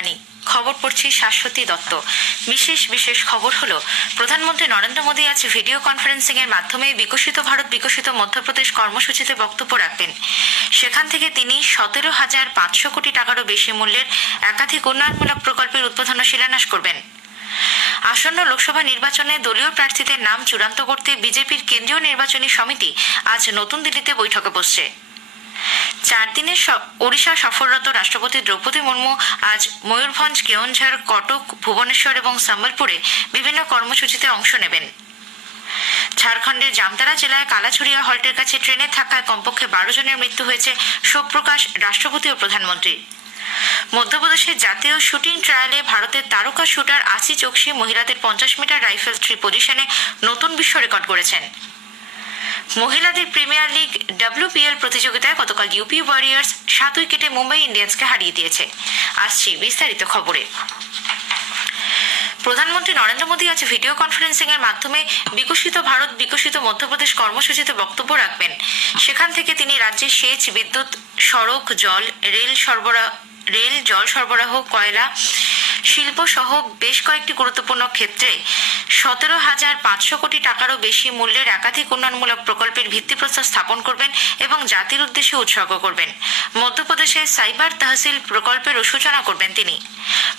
বাণী। খবর পড়ছি শাশ্বতী দত্ত। বিশেষ খবর হলো, প্রধানমন্ত্রী নরেন্দ্র মোদী আজ ভিডিও কনফারেন্সিং এর মাধ্যমে বিকশিত ভারত বিকশিত মধ্যপ্রদেশ কর্মসূচিতে বক্তব্য রাখবেন। সেখান থেকে তিনি 17,500 কোটি টাকারও বেশি মূল্যের একাধিক উন্নয়নমূলক প্রকল্পের উদ্বোধন ও শিলান্যাস করবেন। আসন্ন লোকসভা নির্বাচনে দলীয় প্রার্থীদের নাম চূড়ান্ত করতে বিজেপির কেন্দ্রীয় নির্বাচনী সমিতি আজ নতুন দিল্লিতে বৈঠকে বসছে। 4 দিনের ওড়িশা সফররত রাষ্ট্রপতি দ্রৌপদী মুর্মু আজ ময়ূরভঞ্জ, কেওনঝড়, কটক, ভুবনেশ্বর এবং সম্বলপুরে বিভিন্ন কর্মসূচিতে অংশ নেবেন। ঝাড়খণ্ডের জামতারা জেলায় কালাছড়িয়া হল্টের কাছে ট্রেনের ধাক্কায় কমপক্ষে 12 জনের মৃত্যু হয়েছে, শোক প্রকাশ রাষ্ট্রপতি ও প্রধানমন্ত্রী। মধ্যপ্রদেশের জাতীয় শুটিং ট্রায়ালে ভারতের তারকা শুটার আসি চোকসি মহিলাদের 50 মিটার রাইফেল 3 পজিশনে নতুন বিশ্ব রেকর্ড করেছেন। মহিলাদের প্রিমিয়ার লিগ WPL প্রতিযোগিতায় গতকাল ইউপি ওয়ারিয়ার্স 7 উইকেটে মুম্বাই ইন্ডিয়ান্সকে হারিয়ে দিয়েছে। আসছি বিস্তারিত খবরে। প্রধানমন্ত্রী নরেন্দ্র মোদী আজ ভিডিও কনফারেন্সিং এর মাধ্যমে বিকশিত ভারত বিকশিত মধ্যপ্রদেশ কর্মসূচিতে বক্তব্য রাখবেন। সেখান থেকে তিনি রাজ্যের সেচ, বিদ্যুৎ, সড়ক, জল, জল সরবরাহ, কয়লা, শিল্প সহ বেশ কয়েকটি গুরুত্বপূর্ণ ক্ষেত্রে 17,500 কোটি টাকারও বেশি মূল্যের একাধিক উন্নয়নমূলক প্রকল্পের ভিত্তিপ্রস্তর স্থাপন করবেন এবং জাতির উদ্দেশ্যে উৎসর্গ করবেন। মধ্যপ্রদেশে সাইবার তহসিল প্রকল্পের সূচনা করবেন তিনি।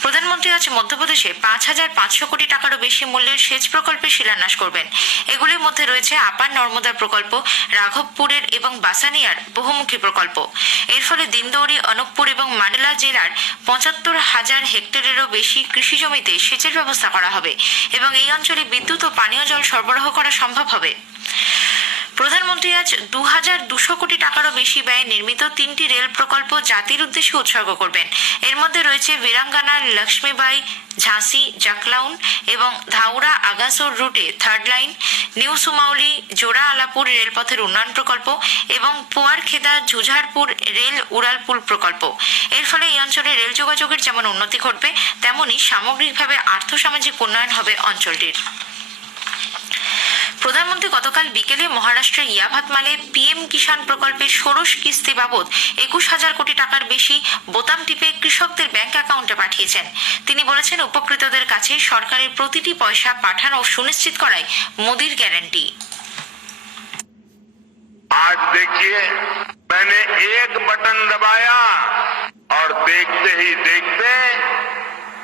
প্রধানমন্ত্রী আজ মধ্যপ্রদেশে 5,500 কোটি টাকারও বেশি মূল্যের সেচ প্রকল্পের শিলান্যাস করবেন। এগুলির মধ্যে রয়েছে আপার নর্মদা প্রকল্প, রাঘবপুরের এবং বাসানিয়ার বহুমুখী প্রকল্প। এর ফলে দিনদৌরি, অনুপপুর এবং মান্ডলা জেলার 75,000 হেক্টরেরও বেশি কৃষি জমিতে সেচের ব্যবস্থা করা হবে এবং এই অঞ্চলে বিদ্যুৎ ও পানীয় জল সরবরাহ করা সম্ভব হবে। প্রধানমন্ত্রী আজ 2,200 কোটি টাকারও বেশি ব্যয়ে নির্মিত 3টি রেল প্রকল্প জাতির উদ্দেশ্যে উৎসর্গ করবেন। এর মধ্যে রয়েছে বীরাঙ্গানা লক্ষ্মীবাই ঝাঁসি জাকলাউন এবং ধাউরা আগাসোর রুটে 3rd লাইন, নিউ সুমাউলি জোড়া আলাপুর রেলপথের উন্নয়ন প্রকল্প এবং পোয়ারখেদা ঝুঝারপুর রেল উড়ালপুল প্রকল্প। এর ফলে এই অঞ্চলে রেল যোগাযোগের যেমন উন্নতি ঘটবে, তেমনি সামগ্রিকভাবে আর্থসামাজিক উন্নয়ন হবে অঞ্চলটির। প্রধানমন্ত্রী গতকাল বিকেলে মহারাষ্ট্রের ইয়াভাতমালে PM কিষাণ প্রকল্পের ষোড়শ কিস্তি বাবদ 21,000 কোটি টাকার বেশি বোতাম টিপে কৃষকদের ব্যাংক অ্যাকাউন্টে পাঠিয়েছেন। তিনি বলেছেন, উপকৃতদের কাছে সরকারের প্রতিটি পয়সা পাঠানো সুনিশ্চিত করাই মোদির গ্যারান্টি। आज देखिए, मैंने एक बटन दबाया और देखते ही देखते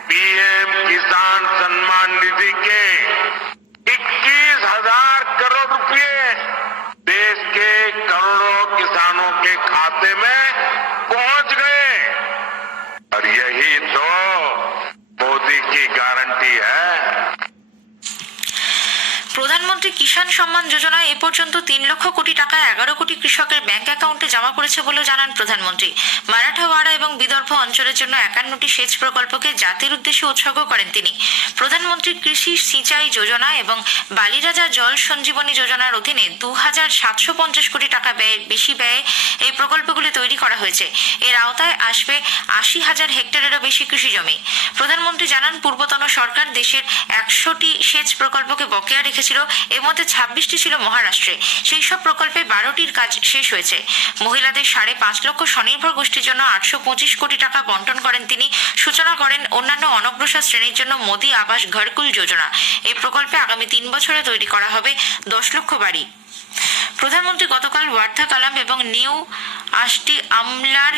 PM किसान सम्मान निधि के 21,000 करोड़ रुपए देश के करोड़ों किसानों के खाते में पहुंच गए और यही तो मोदी की गारंटी है। প্রধানমন্ত্রী কিষাণ সম্মান যোজনায় এ পর্যন্ত 3 লক্ষ কোটি টাকা 11 কোটি কৃষকের ব্যাংক অ্যাকাউন্টে জমা পড়েছে বলেও জানান প্রধানমন্ত্রী। মারাঠাওয়াড়া এবং বিদর্ভ অঞ্চলের জন্য 51টি সেচ প্রকল্পকে জাতির উদ্দেশ্যে উৎসর্গ করেন তিনি। প্রধানমন্ত্রী কৃষি সিঁচাই যোজনা এবং বালিরাজা জল সঞ্জীবনী যোজনার অধীনে 2,750 কোটি টাকা বেশি ব্যয়ে এই প্রকল্পগুলি তৈরি করা হয়েছে। এর আওতায় আসবে 80,000 হেক্টরেরও বেশি কৃষি জমি। প্রধানমন্ত্রী জানান, পূর্বতন সরকার দেশের 100টি সেচ প্রকল্পকে বকেয়া রেখেছিল। এর মধ্যে 26টি ছিল মহারাষ্ট্রে। সেই সব প্রকল্পে 12টির কাজ শেষ হয়েছে। মহিলাদের 5.5 লক্ষ স্বনির্ভর গোষ্ঠীর জন্য 825 কোটি টাকা বন্টন করেন তিনি। সূচনা করেন অন্যান্য অনগ্রসর শ্রেণীর জন্য মোদী আবাস ঘরকুল যোজনা। এই প্রকল্পে আগামী 3 বছরে তৈরি করা হবে 10 লক্ষ বাড়ি। প্রধানমন্ত্রী গতকাল ওয়ার্ধা কালাম এবং নিউ আষ্টি আমলার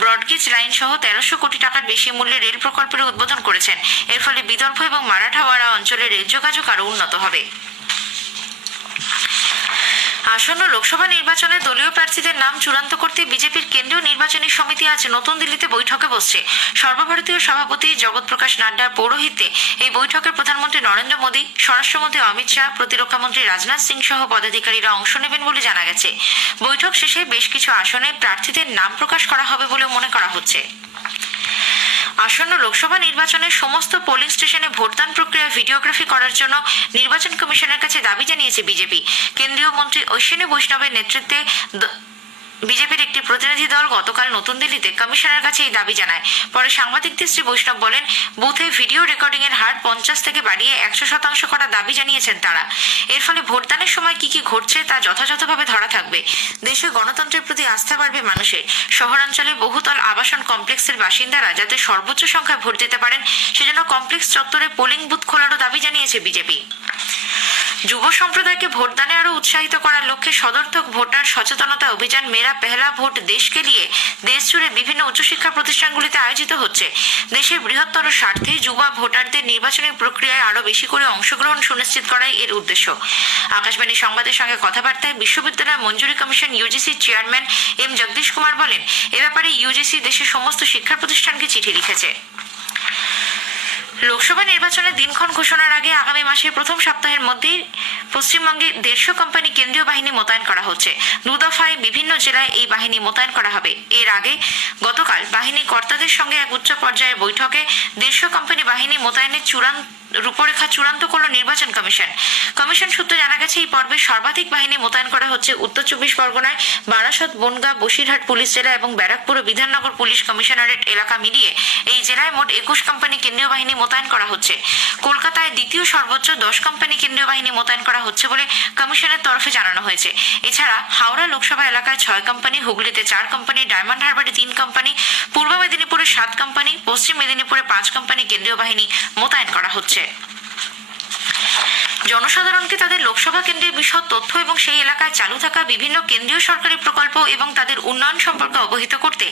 ব্রডগেজ লাইন সহ 1300 কোটি টাকার বেশি মূল্যের রেল প্রকল্পের উদ্বোধন করেছেন। এর ফলে বিদর্ভ এবং মারাঠাওয়াড়া অঞ্চলে রেল যোগাযোগ আরও উন্নত হবে। আসন্ন লোকসভা নির্বাচনে দলীয় প্রার্থীদের নাম চূড়ান্ত করতে বিজেপির কেন্দ্রীয় নির্বাচনী সমিতি আজ নতুন দিল্লিতে বৈঠকে বসছে। সর্বভারতীয় সভাপতি জগৎ প্রকাশ নাড্ডার পৌরোহিত্যে এই বৈঠকে প্রধানমন্ত্রী নরেন্দ্র মোদী, স্বরাষ্ট্রমন্ত্রী অমিত শাহ, প্রতিরক্ষামন্ত্রী রাজনাথ সিং সহ পদাধিকারীরা অংশ নেবেন বলে জানা গেছে। বৈঠক শেষে বেশ কিছু আসনে প্রার্থীদের নাম প্রকাশ করা হবে বলেও মনে করা হচ্ছে। আসন্ন লোকসভা নির্বাচনের সমস্ত পোলিং স্টেশনে ভোটদান প্রক্রিয়া ভিডিওগ্রাফি করার জন্য নির্বাচন কমিশনের কাছে দাবি জানিয়েছে বিজেপি। কেন্দ্রীয় মন্ত্রী অশ্বিনী বৈষ্ণবের নেতৃত্বে বিজেপির একটি প্রতিনিধি দল গতকাল নতুন দিল্লিতে কমিশনের কাছে এই দাবি জানায়। পরে সাংবাদিকদের শ্রী বৈষ্ণব বলেন, বুথে ভিডিও রেকর্ডিং এর হার 50 থেকে বাড়িয়ে 100% করার দাবি জানিয়েছেন তারা। এর ফলে ভোটদানের সময় কি কি ঘটছে তা যথাযথভাবে ধরা থাকবে। দেশে গণতন্ত্রের প্রতি আস্থা বাড়বে মানুষের। শহরাঞ্চলে বহুতল আবাসন কমপ্লেক্সের বাসিন্দারা যাতে সর্বোচ্চ সংখ্যায় ভোট দিতে পারেন, সেজন্য কমপ্লেক্স চত্বরে পোলিং বুথ খোলারও দাবি জানিয়েছে বিজেপি। যুব সম্প্রদায়কে ভোটদানে আরো উৎসাহিত করার লক্ষ্যে সদর্থক ভোটার সচেতনতা অভিযান মেরা পেহলা ভোট দেশকে নিয়ে দেশ জুড়ে বিভিন্ন উচ্চশিক্ষা প্রতিষ্ঠানগুলিতে আয়োজিত হচ্ছে। দেশের বৃহত্তর স্বার্থে যুবা ভোটারদের নির্বাচনী প্রক্রিয়ায় আরো বেশি করে অংশগ্রহণ সুনিশ্চিত করাই এর উদ্দেশ্য। আকাশবাণী সংবাদের সঙ্গে কথাবার্তায় বিশ্ববিদ্যালয় মঞ্জুরি কমিশন ইউজিসির চেয়ারম্যান এম জগদীশ কুমার বলেন, এ ব্যাপারে ইউজিসি দেশের সমস্ত শিক্ষা প্রতিষ্ঠানকে চিঠি লিখেছে। লোকসভা নির্বাচনের দিনক্ষণ ঘোষণার আগে আগামী মাসের প্রথম সপ্তাহের মধ্যেই পশ্চিমবঙ্গে 150 কোম্পানি কেন্দ্রীয় বাহিনী মোতায়েন করা হচ্ছে। 2 দফায় বিভিন্ন জেলায় এই বাহিনী মোতায়েন করা হবে। এর আগে গতকাল বাহিনী কর্তাদের সঙ্গে এক উচ্চ পর্যায়ের বৈঠকে 150 কোম্পানি বাহিনী মোতায়েনের রূপরেখা চূড়ান্ত করল নির্বাচন কমিশন। কমিশন সূত্রে জানা গেছে, এই পর্বে সর্বাধিক বাহিনী মোতায়েন করা হচ্ছে উত্তর 24 পরগনায়। বারাসত, বনগাঁ, বসিরহাট পুলিশ জেলা এবং ব্যারাকপুর ও বিধাননগর পুলিশ কমিশনারেট এলাকা মিলিয়ে এই জেলায় মোট 21 কোম্পানি কেন্দ্রীয় বাহিনী মোতায়েন করা হচ্ছে। কলকাতায় দ্বিতীয় সর্বোচ্চ 10 কোম্পানি কেন্দ্রীয় বাহিনী মোতায়েন করা হচ্ছে বলে কমিশনের তরফে জানানো হয়েছে। এছাড়া হাওড়া লোকসভা এলাকায় 6 কোম্পানি, হুগলিতে 4 কোম্পানি, ডায়মন্ড হারবারে 3 কোম্পানি, পূর্ব মেদিনীপুরে 7 কোম্পানি, পশ্চিম মেদিনীপুরে 5 কোম্পানি কেন্দ্রীয় বাহিনী মোতায়েন করা হচ্ছে। জনসাধারণকে তাদের লোকসভা কেন্দ্রের বিশদ তথ্য এবং সেই এলাকায় চালু থাকা বিভিন্ন কেন্দ্রীয় সরকারি প্রকল্প এবং তাদের উন্নয়ন সম্পর্কে অবহিত করতে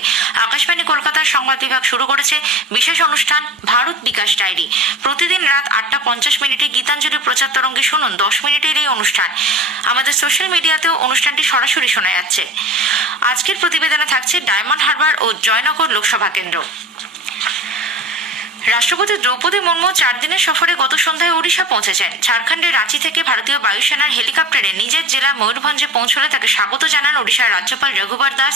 আকাশবাণী কলকাতার সংবাদ বিভাগ শুরু করেছে বিশেষ অনুষ্ঠান ভারত বিকাশ ডায়েরি। প্রতিদিন রাত 8:50 গীতাঞ্জলি প্রচার তরঙ্গে শুনুন 10 মিনিটের এই অনুষ্ঠান। আমাদের সোশ্যাল মিডিয়াতেও অনুষ্ঠানটি সরাসরি শোনা যাচ্ছে। আজকের প্রতিবেদনে থাকছে ডায়মন্ড হারবার ও জয়নগর লোকসভা কেন্দ্র। রাষ্ট্রপতি দ্রৌপদী মুর্মু 4 দিনের সফরে গত সন্ধ্যায় ওড়িশা পৌঁছেছেন। ঝাড়খণ্ডের রাঁচি থেকে ভারতীয় বায়ুসেনার হেলিকপ্টারে নিজের জেলা ময়ূরভঞ্জে পৌঁছলে তাকে স্বাগত জানান ওড়িশার রাজ্যপাল রঘুবর দাস,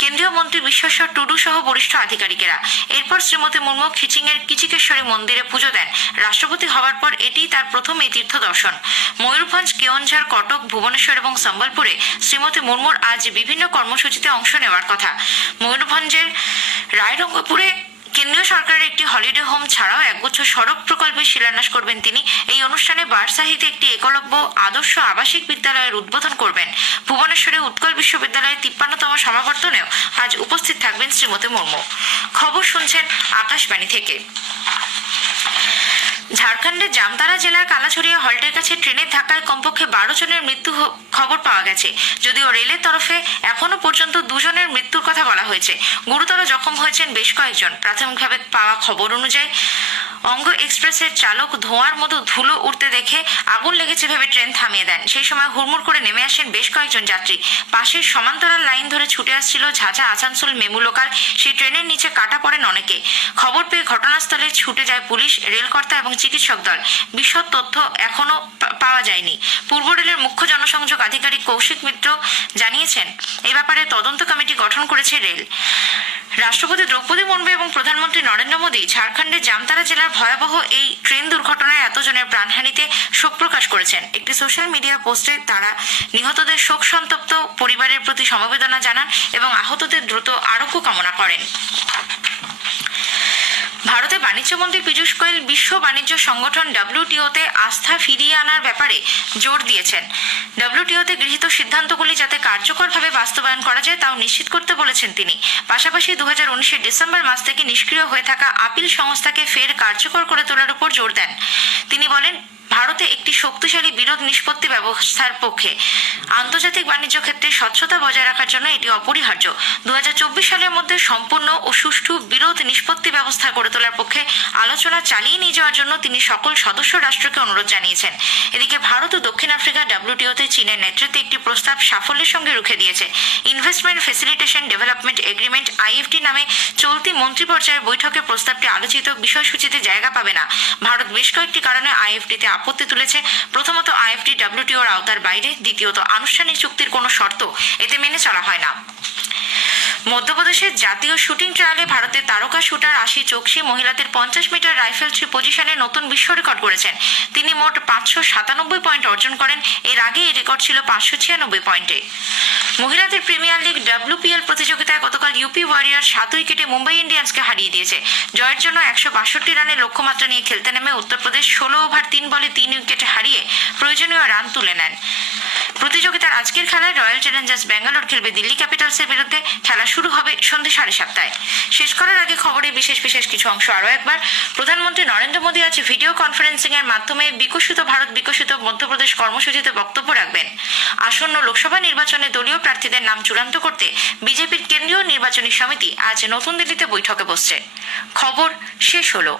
কেন্দ্রীয় মন্ত্রী বিশ্বেশ্বর টুডু সহ বরিষ্ঠ আধিকারিকেরা। এরপর শ্রীমতী মুর্মু খিচিংয়ের কিচিকেশ্বরী মন্দিরে পুজো দেন। রাষ্ট্রপতি হওয়ার পর এটি তার প্রথম এই তীর্থ দর্শন। ময়ূরভঞ্জ, কেওনঝাড়, কটক, ভুবনেশ্বর এবং সম্বলপুরে শ্রীমতী মুর্মুর আজ বিভিন্ন কর্মসূচিতে অংশ নেওয়ার কথা। ময়ূরভঞ্জের রায়রঙ্গপুরে কেন্দ্রীয় সরকারের একটি হলিডে হোম ছাড়াও একগুচ্ছ সড়ক প্রকল্পের শিলান্যাস করবেন তিনি। এই অনুষ্ঠানে বারসাহিতে একটি একলব্য আদর্শ আবাসিক বিদ্যালয়ের উদ্বোধন করবেন। ভুবনেশ্বরে উৎকল বিশ্ববিদ্যালয়ের 53তম সমাবর্তনেও আজ উপস্থিত থাকবেন শ্রীমতী মুর্মু। খবর শুনছেন আকাশবাণী থেকে। ঝাড়খণ্ডের জামতারা জেলার কালাছড়িয়া হল্টের কাছে ট্রেনের ধাক্কায় কমপক্ষে 12 জনের মৃত্যু খবর পাওয়া গেছে। যদিও রেলের তরফে এখনো পর্যন্ত 2 জনের মৃত্যুর কথা বলা হয়েছে। গুরুতর জখম হয়েছেন বেশ কয়েকজন। প্রাথমিকভাবে পাওয়া খবর অনুযায়ী অঙ্গ এক্সপ্রেসের চালক ধোঁয়ার মতো ধুলো উঠতে দেখে আগুন লেগেছে ভেবে ট্রেন থামিয়ে দেন। সেই সময় হুড়মুড় করে নেমে আসেন বেশ কয়েকজন যাত্রী। পাশের সমান্তরাল লাইন ধরে ছুটে আসছিল ঝাঝা আসানসোল মেমু লোকাল। সেই ট্রেনের নিচে কাটা পড়েন অনেকে। খবর পেয়ে ঘটনাস্থলে ছুটে যায় পুলিশ, রেলকর্তা এবং চিকিৎসক দল। বিশদ তথ্য এখনো পাওয়া যায়নি। পূর্ব রেলের মুখ্য জনসংযোগ আধিকারিক কৌশিক মিত্র জানিয়েছেন, এই ব্যাপারে তদন্ত কমিটি গঠন করেছে রেল। রাষ্ট্রপতি দ্রৌপদী মুর্মু এবং প্রধানমন্ত্রী নরেন্দ্র মোদী ঝাড়খণ্ডের জামতারা জেলার ভয়াবহ এই ট্রেন দুর্ঘটনায় এতজনের প্রাণহানিতে শোক প্রকাশ করেছেন। একটি সোশ্যাল মিডিয়া পোস্টে তারা নিহতদের শোক সন্তপ্ত পরিবারের প্রতি সমবেদনা জানান এবং আহতদের দ্রুত আরোগ্য কামনা করেন। ভারতে বাণিজ্যমন্ত্রী পীযূষ গোয়েল বিশ্ব বাণিজ্য সংগঠন WTO-তে আস্থা ফিরিয়ে আনার ব্যাপারে জোর দিয়েছেন। WTO-তে গৃহীত সিদ্ধান্তগুলি যাতে কার্যকরভাবে বাস্তবায়ন করা যায় তাও নিশ্চিত করতে বলেছেন তিনি। পাশাপাশি 2019-এর ডিসেম্বর মাস থেকে নিষ্ক্রিয় হয়ে থাকা আপিল সংস্থাকে ফের কার্যকর করে তোলার উপর জোর দেন। তিনি বলেন, ভারতে একটি শক্তিশালী বিরোধ নিষ্পত্তি ব্যবস্থার পক্ষে। আন্তর্জাতিক বাণিজ্য ক্ষেত্রে স্বচ্ছতা বজায় রাখার জন্য এটি অপরিহার্য। 2024 সালের মধ্যে সম্পূর্ণ ও সুষ্ঠু বিরোধ নিষ্পত্তি ব্যবস্থা গড়ে তোলার পক্ষে আলোচনা চালিয়ে নিয়ে যাওয়ার জন্য তিনি সকল সদস্য রাষ্ট্রকে অনুরোধ জানিয়েছেন। এদিকে ভারত ও দক্ষিণ আফ্রিকা WTO-তে চীনের নেতৃত্বে একটি প্রস্তাব সাফল্যের সঙ্গে রুখে দিয়েছে। Investment facilitation development agreement IFT নামে চলতি মন্ত্রী পর্যায়ের বৈঠকে প্রস্তাবটি আলোচিত বিষয়সূচিতে জায়গা পাবে না। ভারত বেশ কয়েকটি কারণে IFT-তে আপত্তি তুলেছে। প্রথমত, IFT WTO-র আওতার বাইরে। দ্বিতীয়ত, আনুষ্ঠানিক চুক্তির কোনো শর্ত এতে মেনে চলা হয় না। মধ্যপ্রদেশের জাতীয় শুটিং ট্রায়ালে ভারতের তারকা শুটার আশি চোকসি মহিলাদের 50 মিটার রাইফেল থ্রি পজিশনে নতুন বিশ্ব রেকর্ড করেছেন। তিনি মোট 597 পয়েন্ট অর্জন করেন। এর আগে এই রেকর্ড ছিল 596 পয়েন্টে। মহিলাদের প্রিমিয়ার লিগ WPL প্রতিযোগিতায় গতকাল ইউপি ওয়ারিয়র 7 উইকেটে মুম্বাই ইন্ডিয়ান্সকে হারিয়ে দিয়েছে। জয়ের জন্য 162 রানের লক্ষ্যমাত্রা নিয়ে খেলতে নেমে উত্তরপ্রদেশ 16 ওভার 3 বলে 3 উইকেটে হারিয়ে প্রয়োজনীয় রান তুলে নেন। প্রতিযোগিতার আজকের খেলায় রয়্যাল চ্যালেঞ্জার্স ব্যাঙ্গালোর খেলবে দিল্লি ক্যাপিটালসের বিরুদ্ধে। খেলা শুরু হবে সন্ধ্যে 7:30। শেষ করার আগে খবরের বিশেষ কিছু অংশ আরও একবার। প্রধানমন্ত্রী নরেন্দ্র মোদী আজ ভিডিও কনফারেন্সিং এর মাধ্যমে বিকশিত ভারত বিকশিত মধ্যপ্রদেশ কর্মসূচিতে বক্তব্য রাখবেন। আসন্ন লোকসভা নির্বাচনে দলীয় প্রার্থীদের নাম চূড়ান্ত করতে বিজেপির কেন্দ্রীয় নির্বাচনী সমিতি আজ নতুন দিল্লিতে বৈঠকে বসছে। খবর শেষ হলো।